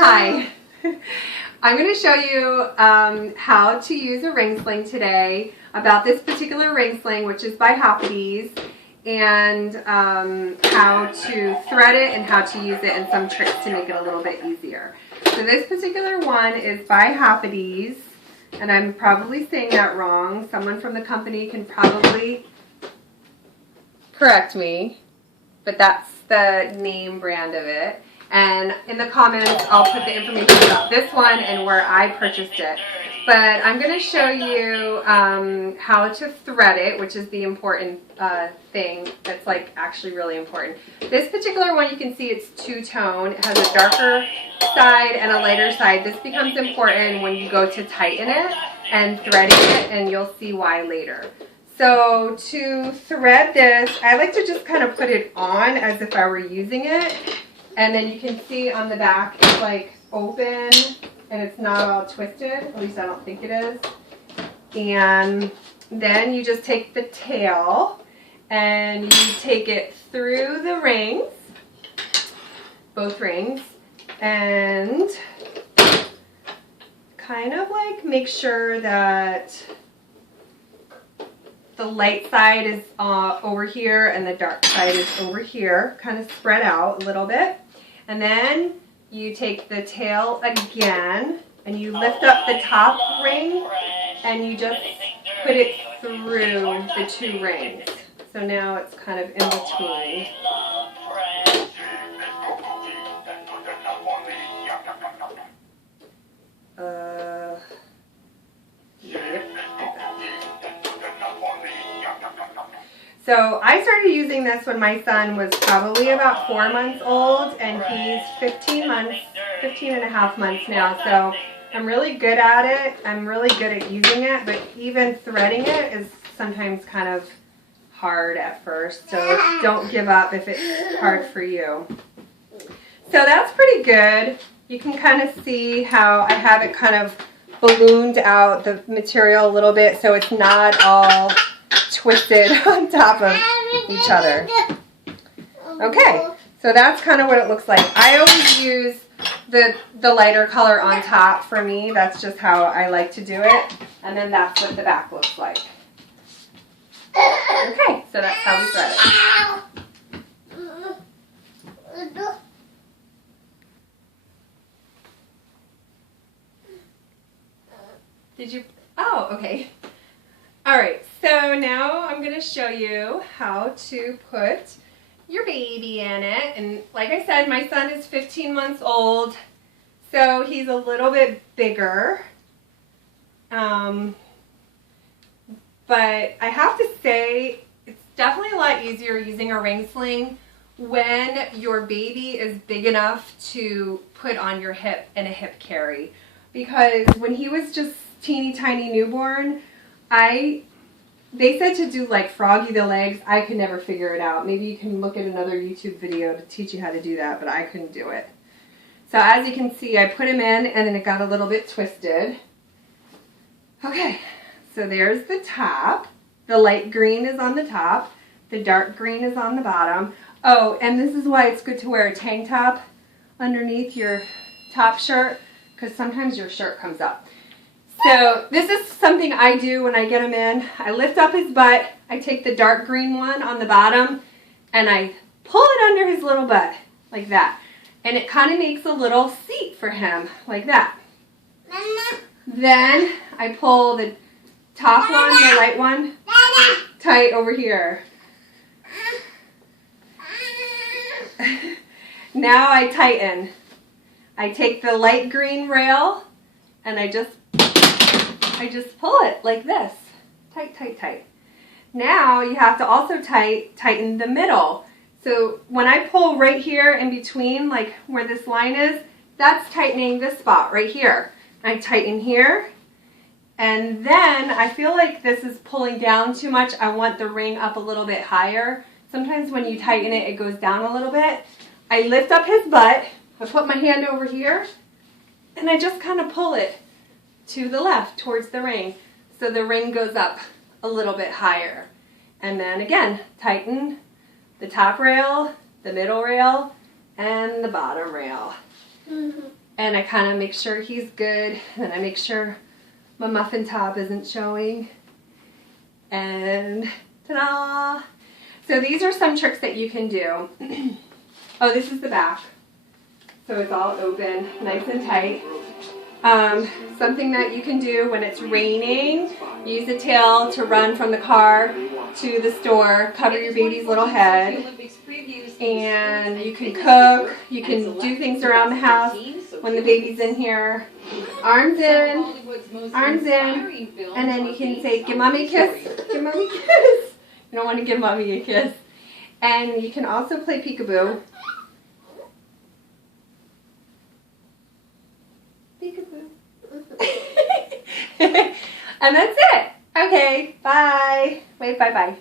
Hi. I'm going to show you how to use a ring sling today, about this particular ring sling, which is by Hoppediz, and how to thread it and how to use it, and some tricks to make it a little bit easier. So this particular one is by Hoppediz, and I'm probably saying that wrong. Someone from the company can probably correct me, but that's the name brand of it. And in the comments, I'll put the information about this one and where I purchased it. But I'm going to show you how to thread it, which is the important thing that's like actually really important. This particular one, you can see it's two-tone. It has a darker side and a lighter side. This becomes important when you go to tighten it and threading it, and you'll see why later. So to thread this, I like to just kind of put it on as if I were using it. And then you can see on the back it's like open and it's not all twisted, at least I don't think it is. And then you just take the tail and you take it through the rings, both rings, and kind of like make sure that the light side is over here and the dark side is over here, kind of spread out a little bit. And then you take the tail again and you lift up the top ring and you just put it through the two rings. So now it's kind of in between. So I started using this when my son was probably about 4 months old, and he's 15 and a half months now. So I'm really good at it. I'm really good at using it, but even threading it is sometimes kind of hard at first. So don't give up if it's hard for you. So that's pretty good. You can kind of see how I have it kind of ballooned out the material a little bit, so it's not all twisted on top of each other. Okay, so that's kind of what it looks like. I always use the lighter color on top for me. That's just how I like to do it. And then that's what the back looks like. Okay, so that's how we thread it. Did you? Oh, okay. All right, so now I'm going to show you how to put your baby in it. And like I said, my son is 15 months old, so he's a little bit bigger. But I have to say, it's definitely a lot easier using a ring sling when your baby is big enough to put on your hip in a hip carry. Because when he was just teeny tiny newborn, they said to do like Froggy the legs. I could never figure it out. Maybe you can look at another YouTube video to teach you how to do that, but I couldn't do it. So as you can see, I put him in and then it got a little bit twisted. Okay, so there's the top. The light green is on the top. The dark green is on the bottom. Oh, and this is why it's good to wear a tank top underneath your top shirt, because sometimes your shirt comes up. So this is something I do when I get him in. I lift up his butt, I take the dark green one on the bottom, and I pull it under his little butt, like that. And it kind of makes a little seat for him, like that. Then I pull the top one, the light one, tight over here. Now I tighten. I take the light green rail, and I just pull it like this. Tight, tight, tight. Now you have to also tighten the middle. So when I pull right here in between, like where this line is, that's tightening this spot right here. I tighten here. And then I feel like this is pulling down too much. I want the ring up a little bit higher. Sometimes when you tighten it, it goes down a little bit. I lift up his butt. I put my hand over here. And I just kind of pull it to the left towards the ring, so the ring goes up a little bit higher. And then again, tighten the top rail, the middle rail, and the bottom rail. and I kind of make sure he's good, and I make sure my muffin top isn't showing, and ta-da! So these are some tricks that you can do. Oh, this is the back. So it's all open, nice and tight. Something that you can do when it's raining, use the tail to run from the car to the store, cover your baby's little head, and you can cook, you can do things around the house when the baby's in here. Arms in, and then you can say, give mommy a kiss, give mommy a kiss. You don't want to give mommy a kiss. And you can also play peekaboo. Peekaboo. And that's it. Okay, bye. Wait, bye-bye.